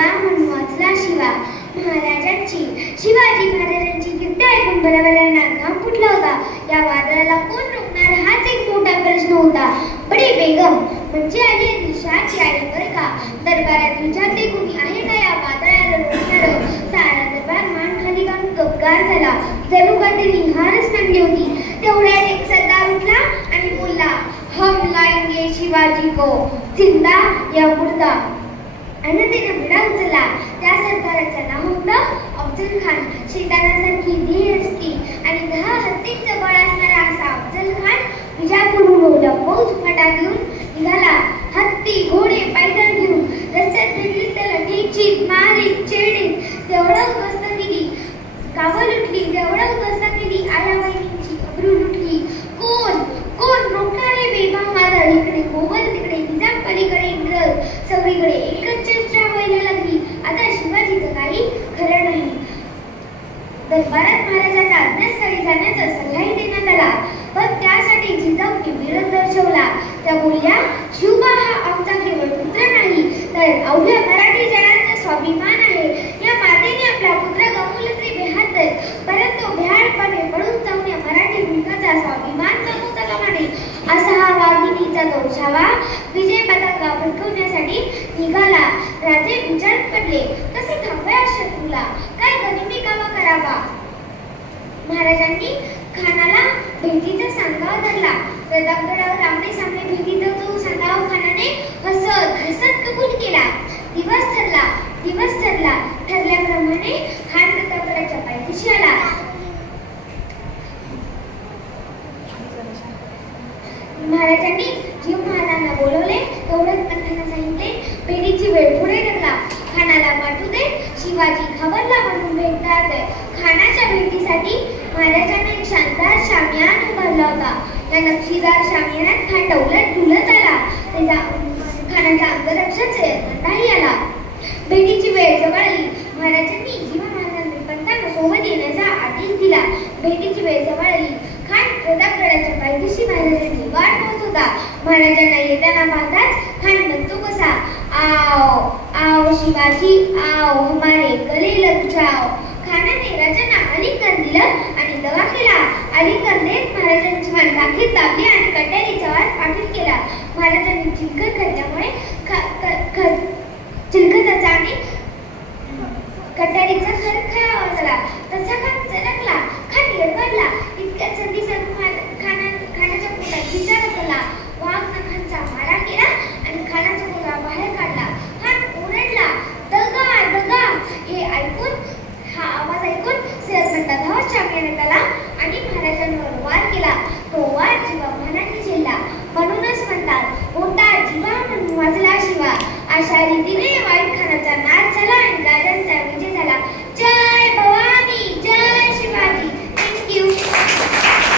जीवा म्हणून वाचला शिवा. शिवाजी महाराजांची कीर्ती ऐकून बरोबरांना घाम फुटला होता. या वादळाला कोण रोखणार हाच एक मोठा प्रश्न होता. बडी बेगम म्हणजे आली दिशाची आई बरं का. दरबारात विचारते कुणी आहे का या वादळाला रोखणार. सारा दरबार मान खाली घालून गपगार झाला. जणू का त्यांनी हारच मांडली होती. तेवढ्यात एक सरदार उठला आणि बोलला, हम लाएंगे शिवाजी को जिंदा या मुर्दा. अनंतीने विडा उचलला. त्या सरदाराचं नाव होतं अफजल खान. शैतानासारखी देह असती आणि 10 हत्तींचं बळ असणारा असा अफजल खान विजापूरहून फौज फाटा घेऊन निघाला. हत्ती घोडे पायदळ घेऊन रस्त्यात भेटली त्याला ढेचीत मारीत चेडीत तेवढं उद्ध्वस्त केली. गावं लुटली, तेवढं उद्ध्वस्त केली. आया बहिणींची अब्रू लुटली. कोण रोखणार आहे बेगम वादळ. इकडे मोगल, तिकडे निजाम, पलीकडे इंग्रज. सगळीकडे एकच चर्चा व्हायला लागली. आता शिवाजीचं काही खरं नाही. दरबारात महाराजाच्या आज्ञास्थळी जाण्याचा सल्लाही देण्यात आला, पण त्यासाठी जिजाऊंनी विरोध दर्शवला. त्या बोलल्या, शिवबा हा आमचा केवळ पुत्र नाही तर अवघ्या मराठी जनाचा स्वाभिमान आहे. या मातेने आपला पुत्र गमावला तरी बेहत्तर, परंतु भ्याडपणे पडून जाऊन या मराठी मुलकाचा स्वाभिमान गमावता कामा नये. असा हा वाघिणीचा तोशावा विजय पताका फडकवण्यासाठी निघाला. राजे विचारत पडले, कसे थांबवाया शत्रूला, काय गनिमी कामा करावा. महाराजांनी खानाला भेटीचा सांगावा धरला. प्रतापगडावर आमने सामने भेटीचा तो सांगावा खानाने हसत कबूल केला. दिवस ठरला. ठरल्याप्रमाणे खान प्रतापगडाच्या पायथ्याशी आला. महाराजांनी जीव महाराजांना बोलवले. तेवढ्यात पंथांना सांगितले, भेटीची वेळ पुढे ढकला. खानाला पाठवू दे. शिवाजी घाबरला म्हणून भेटतात. खानाच्या भेटीसाठी महाराजांना एक शानदार शामियान उभारला होता. या नक्षीदार शामियानात खान डौलत डुलत आला. खानाचा अंगरक्षक नाही आला. भेटीची वेळ जवळ आली. महाराजांनी जीवा महाराजांनी पंथांना सोबत येण्याचा आदेश दिला. भेटीची वेळ जवळ आली. खान प्रतापगडाच्या पायथ्याशी महाराजांची वाट पाहत होता. महाराजांना येताना पाहताच खान म्हणतो कसा, आओ आओ शिवाजी आओ, हमारे गले लग जाओ. खानाने राजांना आलिंगन दिलं आणि दगा केला. आलिंगन देत महाराजांची मान राखीत दाबली आणि कट्यारीचा वाट पाठीत केला. महाराजांनी चिलखत घातल्यामुळे चिलखताचा आणि कट्यारीचा खरखर आवाज आला. तसा खान चरकला. खान येडवडला. इतक्यात संधी खानाच्या पोटात विचार केला. वाघ नखांचा मारा केला आणि खानाचा मुलगा बाहेर काढला. खान ओरडला, दगा दगा. हा आवाज ऐकून सेवकमंडा धावत शामियानात आला आणि महाराजांवर वार केला. तो वार जीवा महाराजांनी झेलला. म्हणूनच म्हणतात, मोठा जीवा म्हणून वाचला शिवा. अशा रीतीने